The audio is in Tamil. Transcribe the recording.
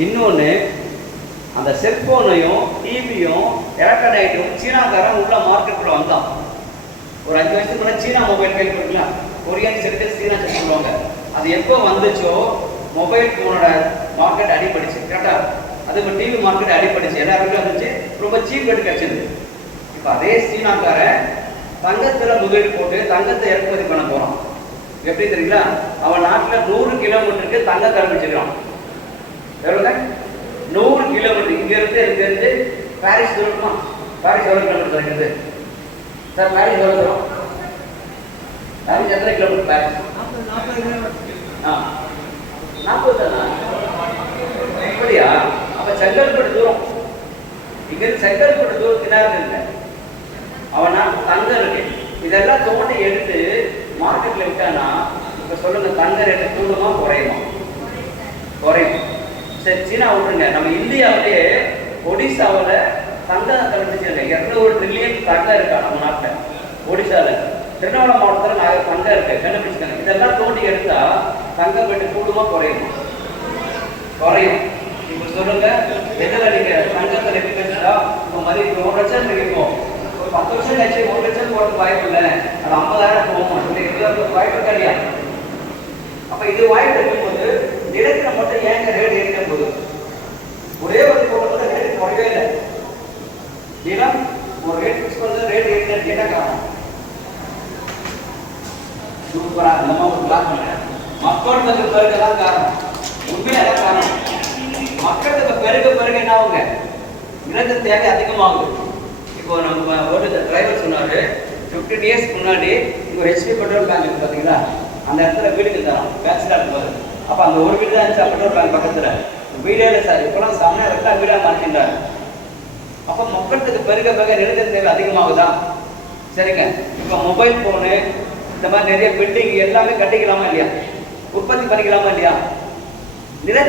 இன்னொன்று, அந்த செல்ஃபோனையும் டிவியும் எலக்ட்ரானைட்டும் சீனாக்காரன் உள்ள மார்க்கெட்டுக்குள்ள வந்தான். ஒரு 5 வருஷத்துக்கு முன்னாடி சீனா மொபைல் கேள்விப்பட்டிருக்கலாம். கொரியன் செட்டு சீனா செட் சொல்லுவாங்க. அது எப்போ வந்துச்சோ மொபைல் ஃபோனோட மார்க்கெட் அடிப்படிச்சு. கரெக்டா? அது இப்போ டிவி மார்க்கெட் அடிப்படிச்சு. எல்லாருக்கும் வந்துச்சு, ரொம்ப சீப் ரேட்டு கிடைச்சிது. இப்போ அதே சீனாக்காரன் தங்கத்தில் முதலீடு போட்டு தங்கத்தை இறக்குமதி பண்ண போகிறான். எப்படி தெரியுங்களா? அவன் நாட்டில் 100 கிலோமீட்டருக்கு தங்கம் கிளம்பிச்சிருக்கான். எவ்வளோங்க? 100 கிலோமீட்டர். இங்கேருந்து பாரிஸ் தூரமா? பாரிஸ் எவ்வளோ கிலோமீட்டர் இருக்குது சார்? பாரிஸ் எவ்வளோ தூரம்? பாரிஸ் எத்தனை கிலோமீட்டர்? பாரிஸ் 40 தானா? அப்படியா? அப்போ செங்கல்பட்டு தூரம். இங்கேருந்து செங்கல்பட்டு தூரம் தினாரு இல்லை. அவன் நாட்டு தங்கம் இருக்கு. இதெல்லாம் தோண்டி எடுத்து மார்க்கெட்டில் விட்டானா இப்போ சொல்லுங்க, தங்க ரேட்டு கூடுமா குறையுமா? குறையும். சரி, சீனா விட்டுருங்க. நம்ம இந்தியாவிலேயே ஒடிசாவில் தங்கம் கண்டுபிடிச்சிருங்க. 200 ட்ரில்லியன் தங்கம் இருக்கா நம்ம நாட்டில். ஒடிசாவில் திருநெல்வேலி மாவட்டத்தில் தங்கம் இருக்கு, கண்டுபிடிச்சிருக்காங்க. இதெல்லாம் தோண்டி எடுத்தா தங்கம் ரேட்டு கூடுமா குறையுமா? குறையும். இப்போ சொல்லுங்க, எதில் நீங்கள் தங்கத்தில் எப்படி பேசுறா? இப்போ மதிப்பு 1 லட்சம் இருக்கும். ஒரு 10 வருஷம் கழிச்சு 1 லட்சம் போகிறது வாய்ப்பு இல்லை. அது 50,000 போகும். இது வாய்ப்பு இருக்கா இல்லையா? அப்போ இது வாய்ப்பு இருக்கும்போது நிலத்தின மட்டும் ஏங்க ரேட் ஏறிக்க போகுது? ஒரே ஒரு பொருள் ரேட் குறையவே இல்லை. நிலம் ஒரு ரேட் ஃபிக்ஸ் பண்ணுறது, ரேட் ஏறினது என்ன காரணம்? சூப்பராக நம்ம பிளாக் பண்ண மக்கள் தொகை பெருக்கதான் காரணம். உண்மையில அதான் காரணம். மக்கள் தொகை பெருக என்ன ஆகுங்க? நிலத்து தேவை அதிகமாகுது. இப்போ நம்ம ஒரு டிரைவர் சொன்னாரு, 15 இயர்ஸ்க்கு முன்னாடி இங்கே ஹெச்பி பெட்ரோல் பேங்க் இருக்கு பார்த்தீங்களா? அந்த இடத்துல வீடுக்கு தரோம், பேச்சுலர் இருப்பாரு. அப்போ அந்த ஒரு வீடு தான் இருந்துச்சு பெட்ரோல் பேங்க் பக்கத்தில். வீடே இல்லை சார், இப்போலாம் செம்மையாக ரெட்டா வீடாக மாற்றின்றாரு. அப்போ மக்களுக்கு பெருக நிலத்தின் தேவை அதிகமாகுதா? சரிங்க. இப்போ மொபைல் ஃபோனு இந்த மாதிரி நிறைய பில்டிங் எல்லாமே கட்டிக்கலாமா இல்லையா? உற்பத்தி பண்ணிக்கலாமா இல்லையா? நில